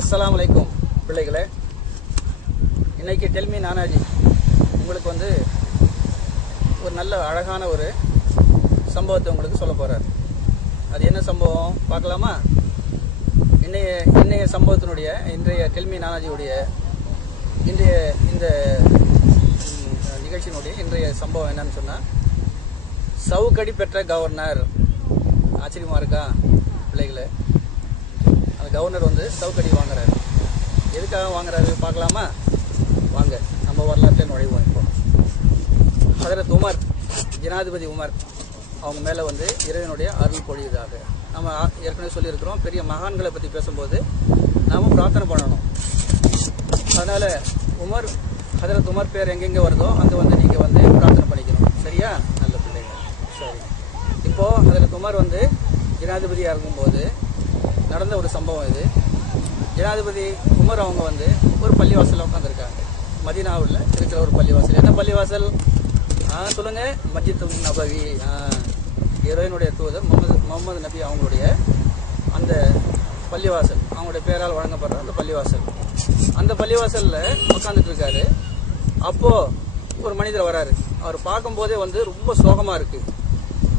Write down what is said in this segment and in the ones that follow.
அஸ்ஸலாமு அலைக்கும் பிள்ளைகளே. இன்னைக்கு டெல்மி நானாஜி உங்களுக்கு வந்து ஒரு நல்ல அழகான ஒரு சம்பவத்தை உங்களுக்கு சொல்ல போகிறார். அது என்ன சம்பவம் பார்க்கலாமா? இன்றைய சம்பவத்தினுடைய இன்றைய டெல்மி நானாஜியுடைய இந்த நிகழ்ச்சியினுடைய இன்றைய சம்பவம் என்னன்னு சொன்னால், சவுக்கடி பெற்ற கவர்னர். ஆச்சரியமாக இருக்கா பிள்ளைகளே? அந்த கவர்னர் வந்து சவுக்கடி வாங்குறாரு. எதுக்காக வாங்குறாரு பார்க்கலாமா? வாங்க நம்ம வரலாற்றில் நுழைவோம். இப்போ ஹதரத் உமர், ஜனாதிபதி உமர் அவங்க மேலே வந்து இறைவனுடைய அருள் பொழியதாக. நம்ம ஏற்கனவே சொல்லியிருக்கிறோம், பெரிய மகான்களை பற்றி பேசும்போது நாம் பிரார்த்தனை பண்ணணும். அதனால் ஹதரத் உமர் பேர் எங்கெங்கே வருதோ அங்கே வந்து நீங்கள் வந்து பிரார்த்தனை பண்ணிக்கணும். சரியா? நல்ல பிள்ளைங்க. சரி, இப்போது ஹதரத் உமர் வந்து ஜனாதிபதியாக இருக்கும்போது நடந்த ஒரு சம்பவம் இது. ஜனாதிபதி உமர் அவங்க வந்து ஒரு பள்ளிவாசலில் உட்காந்துருக்காங்க. மதீனாவில் இருக்கிற ஒரு பள்ளிவாசல். என்ன பள்ளிவாசல் சொல்லுங்கள்? மஸ்ஜித் நபவி. இறைவனுடைய தூதர் முகமது நபி அவங்களுடைய அந்த பள்ளிவாசல், அவங்களுடைய பேரால் வழங்கப்படுற அந்த பள்ளிவாசல். அந்த பள்ளிவாசலில் உட்காந்துட்டு இருக்காரு. அப்போது ஒரு மனிதர் வராரு. அவர் பார்க்கும்போதே வந்து ரொம்ப சோகமாக இருக்குது.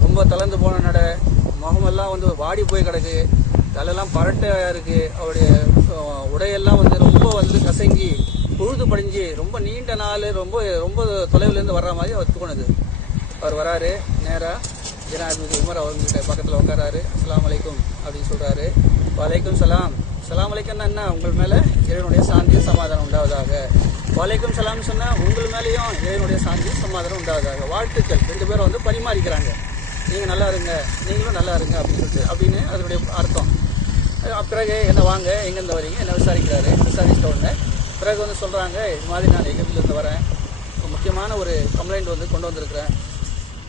ரொம்ப தளர்ந்து போன நட, முகமெல்லாம் வந்து வாடி போய் கிடக்கு, தலையெல்லாம் பரட்டையாக இருக்குது. அவருடைய உடையெல்லாம் வந்து ரொம்ப வந்து கசங்கி புழுது படிஞ்சு ரொம்ப நீண்ட நாள் ரொம்ப ரொம்ப தொலைவிலேருந்து வர்ற மாதிரி அவர் தோணுது. அவர் வராரு, நேராக ஜனாதிபதி உமர் அவங்ககிட்ட பக்கத்தில் உட்காராரு. அஸ்ஸலாமு அலைக்கும் அப்படின்னு சொல்கிறாரு. வலைக்கும் சலாம். சலாம் அலைக்கும்னா என்ன? உங்கள் மேலே இறைவனுடைய சாந்தியும் சமாதானம் உண்டாவதாக. வலைக்கும் சலாம்னு சொன்னால் உங்கள் மேலேயும் இறைவனுடைய சாந்தியும் சமாதானம் உண்டாவதாக. வாழ்த்துக்கள். ரெண்டு பேரும் வந்து பரிமாறிக்கிறாங்க. நீங்கள் நல்லா இருங்க, நீங்களும் நல்லா இருங்க அப்படின்னு அதனுடைய அர்த்தம். பிறகு என்ன வாங்க, எங்கேருந்து வரீங்க, என்ன விசாரிக்கிறாரு. விசாரித்த உடனே பிறகு வந்து சொல்கிறாங்க, இது மாதிரி நான் எகிப்திலேருந்து வரேன், முக்கியமான ஒரு கம்ப்ளைண்ட் வந்து கொண்டு வந்திருக்கிறேன்.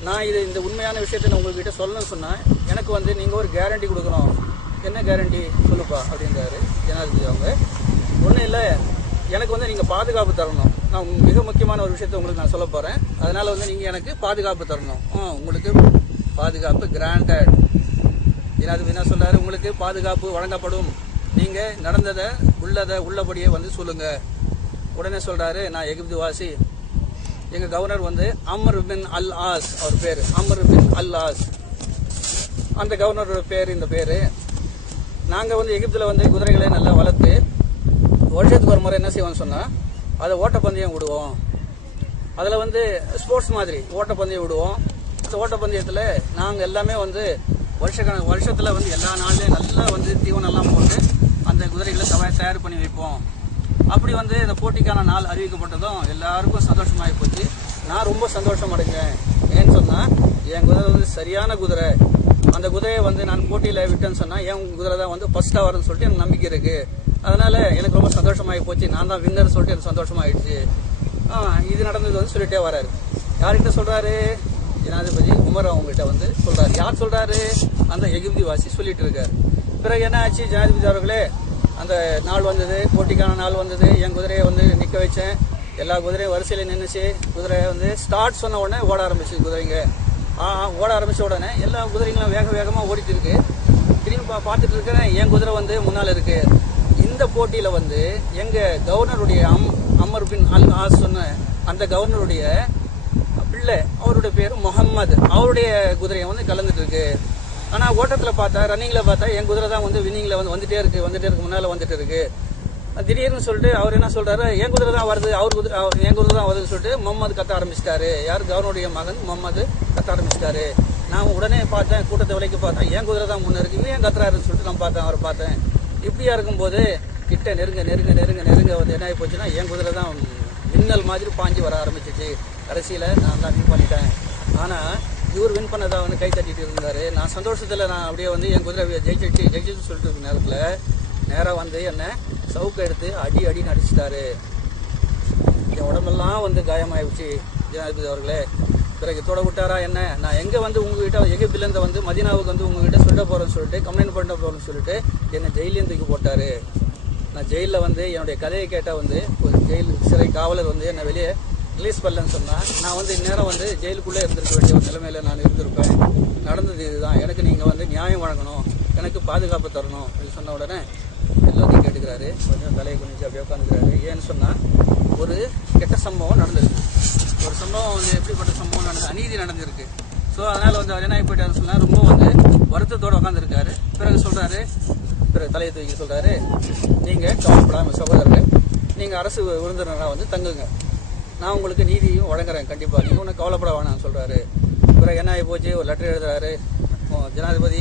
நான் இந்த உண்மையான விஷயத்தை நான் உங்கள்கிட்ட சொல்லணும்னு சொன்னால் எனக்கு வந்து நீங்கள் ஒரு கேரண்டி கொடுக்கணும். என்ன கேரண்டி சொல்லுப்பா அப்படின்றாரு ஜனாதிபதி அவங்க. ஒன்றும் இல்லை, எனக்கு வந்து நீங்கள் பாதுகாப்பு தரணும். நான் மிக முக்கியமான ஒரு விஷயத்தை உங்களுக்கு நான் சொல்ல போகிறேன். அதனால் வந்து நீங்கள் எனக்கு பாதுகாப்பு தரணும். உங்களுக்கு பாதுகாப்பு கிராண்டட். ஜனாதிபதி என்ன சொல்கிறாரு? உங்களுக்கு பாதுகாப்பு வழங்கப்படும். நீங்கள் நடந்ததை உள்ளபடியே வந்து சொல்லுங்கள். உடனே சொல்கிறாரு, நான் எகிப்து வாசி, எங்கள் கவர்னர் வந்து அம்ர் பின் அல் ஆஸ், அவர் பேர் அம்ர் பின் அல் ஆஸ். அந்த கவர்னரோட பேர் இந்த பேர். நாங்கள் வந்து எகிப்தில் வந்து குதிரைகளை நல்லா வளர்த்து வருஷத்துக்கு ஒரு முறை என்ன செய்வோம்னு சொன்னால் அதை ஓட்டப்பந்தயம் விடுவோம். அதில் வந்து ஸ்போர்ட்ஸ் மாதிரி ஓட்டப்பந்தயம் விடுவோம். அந்த ஓட்டப்பந்தயத்தில் நாங்கள் எல்லாமே வந்து வருஷத்தில் வந்து எல்லா நாள்லேயும் நல்லா வந்து தீவனெல்லாம் போட்டு அந்த குதிரைகளை தயார் பண்ணி வைப்போம். அப்படி வந்து இந்த போட்டிக்கான நாள் அறிவிக்கப்பட்டதும் எல்லாருக்கும் சந்தோஷமாகி போச்சு. நான் ரொம்ப சந்தோஷம் அடைஞ்சேன். ஏன்னு சொன்னால் என் குதிரை வந்து சரியான குதிரை. அந்த குதிரையை வந்து நான் போட்டியில் விட்டேன்னு சொன்னால் என் குதிரை தான் வந்து ஃபர்ஸ்ட்டாக வரும்னு சொல்லிட்டு எனக்கு நம்பிக்கை இருக்குது. அதனால் எனக்கு ரொம்ப சந்தோஷமாகி போச்சு. நான் தான் வின்னர் சொல்லிட்டு எனக்கு சந்தோஷமாகிடுச்சு. இது நடந்தது வந்து சொல்லிட்டே வராரு. யார்கிட்ட சொல்கிறாரு? ஜனாதிபதி உமர் அவங்ககிட்ட வந்து சொல்கிறாரு. யார் சொல்கிறாரு? அந்த எகிப்தி வாசி சொல்லிட்டு இருக்காரு. பிறகு என்ன ஆச்சு? ஜனாதிபதி அவர்களே, அந்த நாள் வந்தது, போட்டிக்கான நாள் வந்தது. என் குதிரையை வந்து நிற்க வச்சேன். எல்லா குதிரையும் வரிசையில் நின்றுச்சு. குதிரையை வந்து ஸ்டார்ட் சொன்ன உடனே ஓட ஆரம்பிச்சு குதிரைங்க. ஓட ஆரம்பித்த உடனே எல்லா குதிரைங்களும் வேகமாக ஓடிட்டு இருக்கு. திரும்பி பார்த்துட்டு இருக்கிறேன், என் குதிரை வந்து முன்னால் இருக்கு. இந்த போட்டியில் வந்து எங்கள் கவர்னருடைய அமர் பின் அல் ஆஸ் சொன்ன அந்த கவர்னருடைய பிள்ளை, அவருடைய பேர் முகம்மது, அவருடைய குதிரையை வந்து கலந்துட்டு இருக்கு. ஆனால் ஓட்டத்தில் பார்த்தா, ரன்னிங்கில் பார்த்தா என் குதிரை தான் வந்து வின்னிங்கில் வந்து வந்துட்டே இருக்கு, முன்னால் வந்துட்டு இருக்கு. திடீர்னு சொல்லிட்டு அவர் என்ன சொல்கிறாரு? என் குதிரை தான் வருது, என் குதிரை தான் வருதுன்னு சொல்லிட்டு முகம்மது கத்த ஆரம்பிச்சிட்டாரு. யார்? கவர்னருடைய மகன் முகம்மது கத்த ஆரம்பிச்சிட்டாரு. நான் உடனே பார்த்தேன், கூட்டத்தை விலைக்கு பார்த்தேன், என் குதிரை தான் முன்னே இருக்கு, இவன் ஏன் கத்துறாருன்னு சொல்லிட்டு நான் பார்த்தேன். அவரை பார்த்தேன். இப்படியா இருக்கும்போது கிட்ட நெருங்க வந்து என்ன ஆகி போச்சுன்னா என் குதிரை தான் மின்னல் மாதிரி பாஞ்சு வர ஆரம்பிச்சிச்சு. கடைசியில் நான் தான் வின் பண்ணிட்டேன். ஆனால் இவர் வின் பண்ணதா வந்து கை தட்டிட்டு இருந்தார். நான் சந்தோஷத்தில் நான் அப்படியே வந்து என் குதிரை ஜெயிச்சிட்டு சொல்லிட்டு இருக்க நேரத்தில் நேராக வந்து என்னை சவுக்கு எடுத்து அடின்னு அடிச்சிட்டாரு. என் உடம்பெல்லாம் வந்து காயமாயிடுச்சு ஜனாதிபதி அவர்களே. பிறகு தொட விட்டாரா என்ன? நான் எங்கே வந்து உங்ககிட்ட எகிப்திலேருந்து வந்து மதீனாவுக்கு வந்து உங்ககிட்ட சொல்ல போகிறேன்னு சொல்லிட்டு கம்ப்ளைண்ட் பண்ண போகிறேன்னு சொல்லிட்டு என்னை ஜெயிலையும் தூக்கி போட்டார். நான் ஜெயிலில் வந்து என்னுடைய கதையை கேட்டால் வந்து ஒரு ஜெயில் சிறை காவலர் வந்து என்னை வெளியே ரிலீஸ் பண்ணலன்னு சொன்னால் நான் வந்து இந்நேரம் வந்து ஜெயிலுக்குள்ளே இருந்திருக்க வேண்டிய ஒரு நிலைமையில் நான் இருந்திருப்பேன். நடந்தது இதுதான். எனக்கு நீங்கள் வந்து நியாயம் வழங்கணும், எனக்கு பாதுகாப்பு தரணும் அப்படின்னு சொன்ன உடனே எல்லாத்தையும் கேட்டுக்கிறாரு. கொஞ்சம் தலையை குனிஞ்சு அப்படியே உட்காந்துக்கிறாரு. ஏன்னு சொன்னால் ஒரு கெட்ட சம்பவம் நடந்திருக்கு. ஒரு சம்பவம் வந்து எப்படிப்பட்ட சம்பவம் அநீதி நடந்திருக்கு. ஸோ அதனால் வந்து அவர் என்ன போயிட்டாரு சொன்னால் ரொம்ப வந்து வருத்தத்தோடு உட்காந்துருக்காரு. பிறகு சொல்கிறாரு, பிறகு தலையை தூக்கி சொல்கிறாரு, நீங்கள் கவலைப்படாமல் சகோதரர்கள், நீங்கள் அரசு விருந்தினராக வந்து தங்குங்க, நான் உங்களுக்கு நீதியும் வழங்குறேன் கண்டிப்பாக, நீங்கள் ஒன்றும் கவலைப்பட வேணாம்னு சொல்கிறாரு. பிறகு என்ன ஆகி போச்சு, ஒரு லெட்டர் எழுதுறாரு. ஜனாதிபதி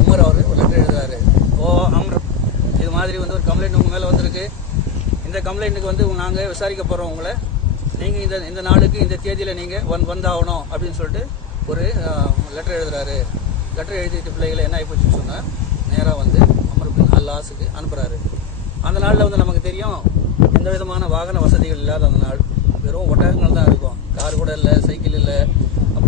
உமர் அவர் ஒரு லெட்டர் எழுதுறாரு. ஓ அம்ர், இது மாதிரி வந்து ஒரு கம்ப்ளைண்ட் உங்கள் மேலே வந்திருக்கு. இந்த கம்ப்ளைண்ட்டுக்கு வந்து நாங்கள் விசாரிக்க போகிறோம் உங்களை. நீங்கள் இந்த நாளுக்கு இந்த தேதியில் நீங்கள் வந்தாகணும் அப்படின்னு சொல்லிட்டு ஒரு லெட்டர் எழுதுறாரு. லெட்டர் எழுதிட்டு பிள்ளைகளை என்ன ஆகி போச்சுன்னு சொன்னால் நேராக வந்து அமர் பின் அல் ஆஸுக்கு அனுப்புகிறாரு. அந்த நாளில் வந்து நமக்கு தெரியும், எந்த விதமான வாகன வசதிகள் இல்லாத அந்த நாள், வெறும் ஒட்டகங்கள் தான் இருக்கும். கார் கூட இல்லை, சைக்கிள் இல்லை,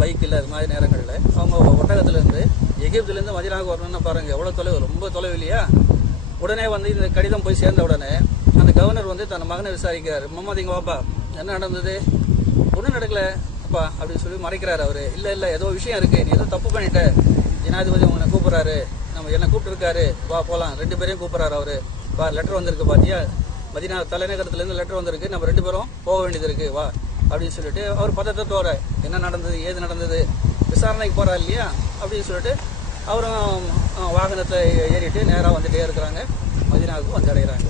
பைக் இல்லை. அது மாதிரி நேரங்களில் அவங்க ஒட்டகத்துலேருந்து எகிப்துலேருந்து மதீனாவுக்கு வரணும்னா பாருங்கள் எவ்வளோ தொலைவு, ரொம்ப தொலைவு இல்லையா. உடனே வந்து இந்த கடிதம் போய் சேர்ந்த உடனே அந்த கவர்னர் வந்து தன் மகனை விசாரிக்கிறார். முகமது இங்கே வாப்பா, என்ன நடந்தது? ஒன்றும் நடக்கல அப்பா அப்படின்னு சொல்லி மறைக்கிறாரு அவர். இல்லை ஏதோ விஷயம் இருக்குது, நீ ஏதோ தப்பு பண்ணிட்ட, ஜனாதிபதி உன்னை கூப்பிட்றாரு, நம்ம என்ன கூப்பிட்டுருக்காரு, வா போகலாம். 2 பேரையும் கூப்பிட்றாரு அவர். வா, லெட்டர் வந்திருக்கு பார்த்தியா, மதீனா தலைநகரத்துலேருந்து லெட்டர் வந்திருக்கு, நம்ம 2 பேரும் போக வேண்டியது இருக்குது, வா அப்படின்னு சொல்லிட்டு அவர் பதட்டத்தோட என்ன நடந்தது ஏது நடந்தது விசாரணைக்கு போகிறார் இல்லையா அப்படின்னு சொல்லிட்டு அவரும் வாகனத்தை ஏறிட்டு நேராக வந்துகிட்டே இருக்கிறாங்க. மதீனாவுக்கு வந்து அடைகிறாங்க.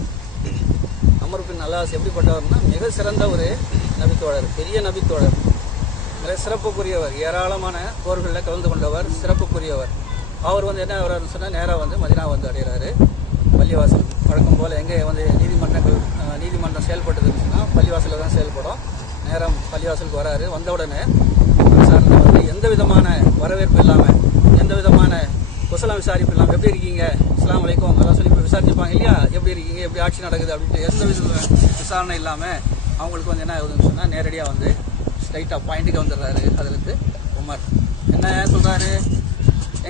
அமர் பின் அல் ஆஸ் எப்படிப்பட்டவர்னா மிக சிறந்த ஒரு நபித்தோழர், பெரிய நபித்தோழர், மிக சிறப்புக்குரியவர், ஏராளமான போர்களில் கலந்து கொண்டவர், சிறப்புக்குரியவர். அவர் வந்து என்ன வர்றாருன்னு சொன்னால் நேராக வந்து மதீனா வந்து அடைகிறாரு. பள்ளிவாசல் வழக்கம் போல் எங்கே வந்து நீதிமன்றம் செயல்பட்டதுன்னு சொன்னால் பள்ளிவாசலில் தான் செயல்படும். நேரம் பள்ளிவாசலுக்கு வராரு. வந்த உடனே விசாரணை வந்து எந்த விதமான வரவேற்பு இல்லாமல், எந்த விதமான குசலம் விசாரிப்பு இல்லாமல், எப்படி இருக்கீங்க, அஸ்ஸலாமு அலைக்கும் அதெல்லாம் சொல்லி விசாரிச்சுப்பாங்க இல்லையா, எப்படி இருக்கீங்க, எப்படி ஆட்சி நடக்குது அப்படின்ட்டு எந்த வித விசாரணை இல்லாமல் அவங்களுக்கு வந்து என்ன ஆகுதுன்னு சொன்னால் நேரடியாக வந்து ஸ்ட்ரைட்டாக பாயிண்ட்டுக்கு வந்துடுறாரு. அதிலிருந்து உமர் என்ன சொல்கிறாரு,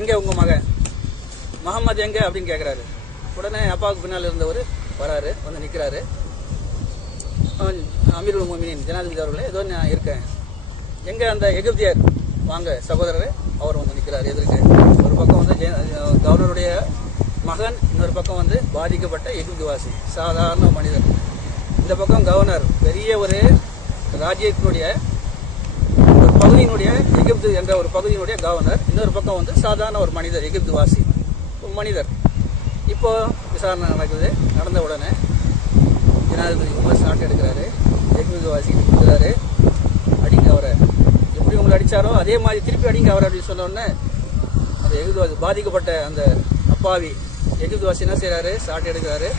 எங்கே உங்கள் மகன் முகமது எங்கே அப்படின்னு கேட்குறாரு. உடனே அப்பாவுக்கு பின்னால் இருந்தவர் வராரு, வந்து நிற்கிறாரு. அமீருல் மோமினின் ஜனாதிபதி அவர்களே, ஏதோ நான் இருக்கேன், எங்கே அந்த எகிப்தியர் வாங்க சகோதரர், அவர் வந்து நிற்கிறார் எதிர்க்க. ஒரு பக்கம் வந்து கவர்னருடைய மகன், இன்னொரு பக்கம் வந்து பாதிக்கப்பட்ட எகிப்துவாசி சாதாரண மனிதர். இந்த பக்கம் கவர்னர், பெரிய ஒரு ராஜ்யத்தினுடைய ஒரு பகுதியினுடைய எகிப்து என்ற ஒரு பகுதியினுடைய கவர்னர், இன்னொரு பக்கம் வந்து சாதாரண ஒரு மனிதர், எகிப்துவாசி மனிதர். இப்போ விசாரணை நடக்குது. நடந்த உடனே ஜனாதிபதி உமர் ஷாட் எடுக்கிறாரு, எகிப்துவாசிக்கு கொடுக்குறாரு, அடிங்க அவரை, எப்படி உங்களை அடித்தாரோ அதே மாதிரி திருப்பி அடிங்க அவரை அப்படின்னு சொன்ன உடனே அந்த எகிப்துவாசி பாதிக்கப்பட்ட அந்த அப்பாவி எகிப்துவாசி என்ன செய்கிறாரு, ஷாட் எடுக்கிறாரு.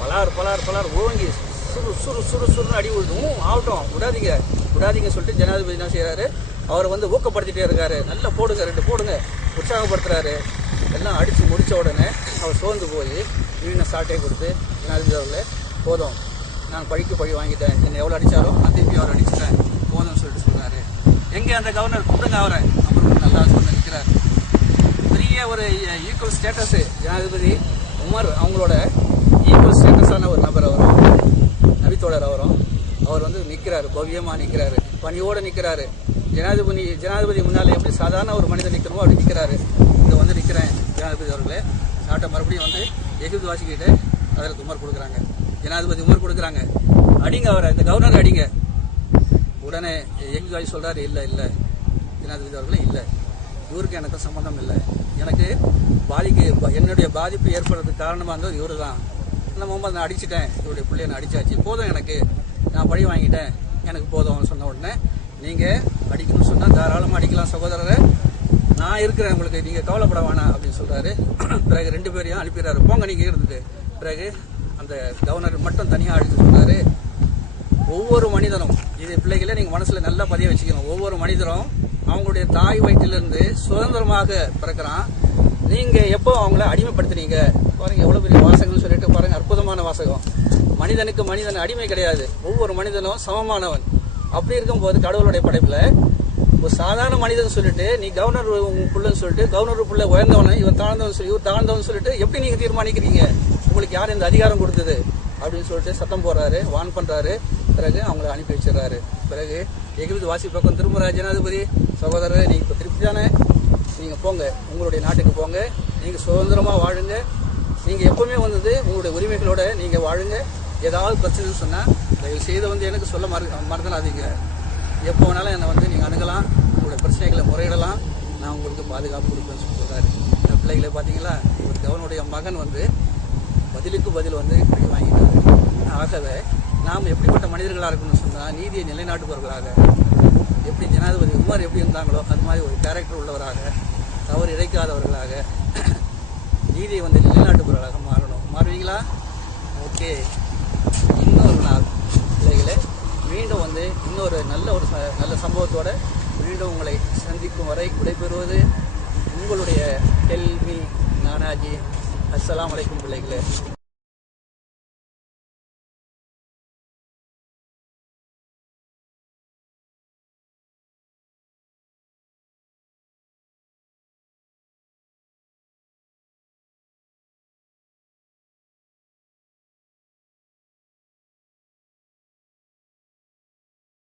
பலார் ஓங்கி சுருன்னு அடி விழுதும், ஆகட்டும் விடாதீங்க சொல்லிட்டு ஜனாதிபதி என்ன செய்கிறாரு, அவரை வந்து ஊக்கப்படுத்திட்டே இருக்காரு. நல்லா போடுங்க, 2 போடுங்க, உற்சாகப்படுத்துறாரு. எல்லாம் அடித்து முடித்த உடனே அவர் சோர்ந்து போய் இன்னும் ஷாட்டை கொடுத்து, ஜனாதிபதி அவர்களே போதும், நான் பழிக்கு பழி வாங்கிட்டேன், என்னை எவ்வளோ அடித்தாலும் நான் திருப்பி அவரை அடிச்சிட்டேன், போதும்னு சொல்லிட்டு சொல்கிறாரு. எங்கே அந்த கவர்னர், கூப்பிடுங்க அவரை, அப்புறம் நல்லா சொன்ன நிற்கிறார். பெரிய ஒரு ஈக்குவல் ஸ்டேட்டஸு ஜனாதிபதி உமர், அவங்களோட ஈக்குவல் ஸ்டேட்டஸான ஒரு நபர் அவரும், நபித்தோழர் அவரும். அவர் வந்து நிற்கிறாரு, பவ்யமாக நிற்கிறாரு, பணியோடு நிற்கிறாரு. ஜனாதிபதி முன்னால் எப்படி சாதாரண ஒரு மனிதன் நிற்கிறமோ அப்படி நிற்கிறாரு. இதை வந்து நிற்கிறேன் ஜனாதிபதி அவர்களே, நாட்டை மறுபடியும் வந்து எகிப்து வாசிக்கிட்டு அதில் உமர் கொடுக்குறாங்க, ஜனாதிபதி உமர் கொடுக்குறாங்க, அடிங்க அவரை, இந்த கவர்னர் அடிங்க. உடனே எகிப்து வாசி சொல்கிறாரு, இல்லை ஜனாதிபதி அவர்களே, இல்லை, இவருக்கு எனக்கு சம்மந்தம் இல்லை, எனக்கு என்னுடைய பாதிப்பு ஏற்படுறதுக்கு காரணமாக இருந்தது இவரு தான். நான் முகமது நான் அடிச்சிட்டேன், இவருடைய பிள்ளைய நான் அடிச்சாச்சு, போதும், எனக்கு நான் பழி வாங்கிட்டேன், எனக்கு போதும் சொன்ன உடனே, நீங்கள் அடிக்கணும்னு சொன்னால் தாராளமாக அடிக்கலாம் சகோதரரை, நான் இருக்கிறேன் உங்களுக்கு, நீங்கள் கவலைப்பட வேணாம் அப்படின்னு சொல்கிறாரு. பிறகு 2 பேரையும் அனுப்பிடுறாரு, போங்க நீங்கள் இருந்துட்டு. பிறகு அந்த கவர்னர் மட்டும் தனியாக அழைத்து சொல்கிறாரு, ஒவ்வொரு மனிதனும், இது பிள்ளைகளே நீங்கள் மனசில் நல்லா பதிய வச்சுக்கணும், ஒவ்வொரு மனிதரும் அவங்களுடைய தாய் வயிற்றிலிருந்து சுதந்திரமாக பிறக்கிறான். நீங்கள் எப்போ அவங்கள அடிமைப்படுத்துறீங்க பாருங்கள், எவ்வளோ பெரிய வாசகம்னு சொல்லிட்டு பாருங்கள், அற்புதமான வாசகம். மனிதனுக்கு மனிதன் அடிமை கிடையாது, ஒவ்வொரு மனிதனும் சமமானவன். அப்படி இருக்கும்போது கடவுளுடைய படைப்பில் ஒரு சாதாரண மனிதன் சொல்லிட்டு, நீ கவர்னர் புள்ளன்னு சொல்லிட்டு, கவர்னர் புள்ள உயர்ந்தவன், இவன் தாழ்ந்தவன் சொல்லிட்டு எப்படி நீங்கள் தீர்மானிக்கிறீங்க, உங்களுக்கு யார் இந்த அதிகாரம் கொடுத்தது அப்படின்னு சொல்லிட்டு சத்தம் போடுறாரு, வான் பண்ணுறாரு. பிறகு அவங்கள அனுப்பி வச்சிடறாரு. பிறகு எகிப்து வாசி பக்கம் திரும்புகிற ஜனாதிபதி, சகோதரர் நீங்கள் இப்போ திருப்பி தானே, நீங்கள் போங்க, உங்களுடைய நாட்டுக்கு போங்க, நீங்கள் சுதந்திரமாக வாழுங்க, நீங்கள் எப்பவுமே வந்து உங்களுடைய உரிமைகளோட நீங்கள் வாழுங்க. ஏதாவது பிரச்சனைன்னு சொன்னால் தயவு செய்து எனக்கு சொல்ல மறந்துடாதீங்க. எப்போ வேணாலும் என்னை நீங்கள் அணுகலாம், உங்களுடைய பிரச்சனைகளை முறையிடலாம், நான் உங்களுக்கு பாதுகாப்பு கொடுப்பேன்னு சொல்கிறாரு. பிள்ளைகளை பார்த்தீங்களா, ஒரு கவர்னருடைய மகன் பதிலுக்கு பதில் இப்படி வாங்கிட்டாரு. ஆகவே நாம் எப்படிப்பட்ட மனிதர்களாக இருக்கணும்னு சொன்னால் நீதியை நிலைநாட்டுபவர்களாக, எப்படி ஜனாதிபதி உமர் எப்படி இருந்தாங்களோ அது மாதிரி ஒரு கேரக்டர் உள்ளவராக, தவறு இழைக்காதவர்களாக, நீதியை நிலைநாட்டுபவர்களாக மாறணும். மாறுவீங்களா? ஓகே. இன்னொரு நாள் பிள்ளைகளை மீண்டும் இன்னொரு நல்ல சம்பவத்தோட மீண்டும் உங்களை சந்திக்கும் வரை விடைபெறுவது உங்களுடைய டெல்மி நானாஜி. அஸ்ஸலாமு அலைக்கும் பிள்ளைகளே.